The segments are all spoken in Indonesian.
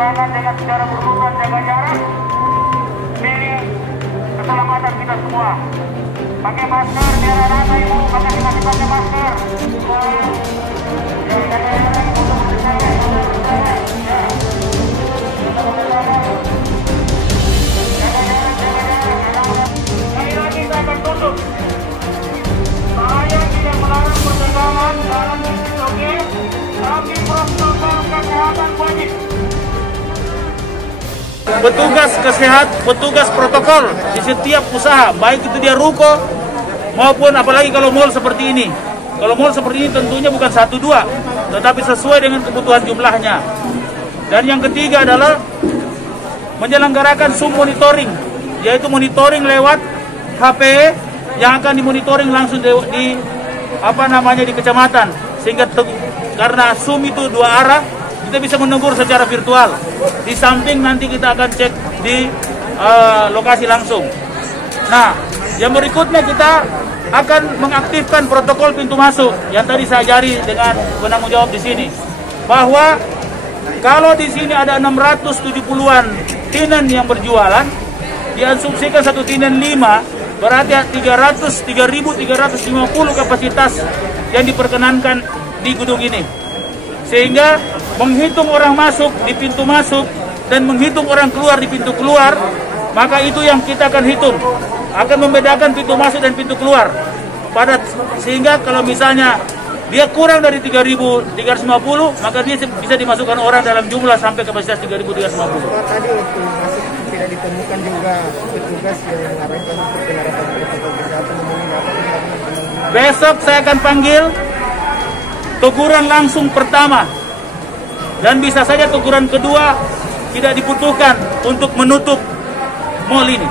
berjualan dengan secara berurutan, jaga jarak demi keselamatan kita semua. Pakai masker, biar anak ibu, pakai masker. Sekali lagi saya akan tutup. Saya tidak melarang perdagangan dalam bisnis, oke? Tapi protokol kesehatan wajib. Petugas protokol di setiap usaha, baik itu dia ruko maupun apalagi kalau mal seperti ini. Kalau mal seperti ini tentunya bukan 1-2, tetapi sesuai dengan kebutuhan jumlahnya. Dan yang ketiga adalah menyelenggarakan Zoom monitoring, yaitu monitoring lewat HP yang akan dimonitoring langsung di kecamatan, sehingga karena Zoom itu 2 arah, kita bisa menegur secara virtual. Di samping nanti kita akan cek di lokasi langsung. Nah, yang berikutnya kita akan mengaktifkan protokol pintu masuk yang tadi saya ajari dengan penanggung jawab di sini, bahwa kalau di sini ada 670-an tinen yang berjualan, diasumsikan satu tinen 5, berarti 3.350 kapasitas yang diperkenankan di gedung ini. Sehingga menghitung orang masuk di pintu masuk dan menghitung orang keluar di pintu keluar, maka itu yang kita akan hitung. Akan membedakan pintu masuk dan pintu keluar. Sehingga kalau misalnya dia kurang dari 3.350, maka dia bisa dimasukkan orang dalam jumlah sampai kapasitas 3.350. Tadi waktu masuk tidak ditemukan juga petugas yang mengarahkan penerapan protokol kesehatan. Besok saya akan panggil teguran langsung pertama, dan bisa saja teguran kedua tidak dibutuhkan untuk menutup mal ini.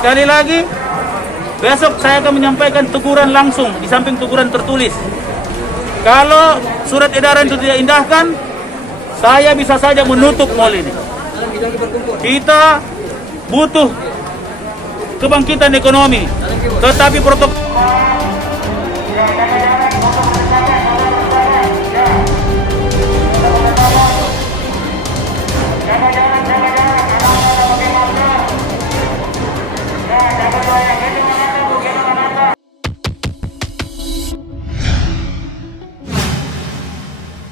Sekali lagi, besok saya akan menyampaikan teguran langsung di samping teguran tertulis. Kalau surat edaran itu tidak indahkan, saya bisa saja menutup mal ini. Kita butuh kebangkitan ekonomi, tetapi protokol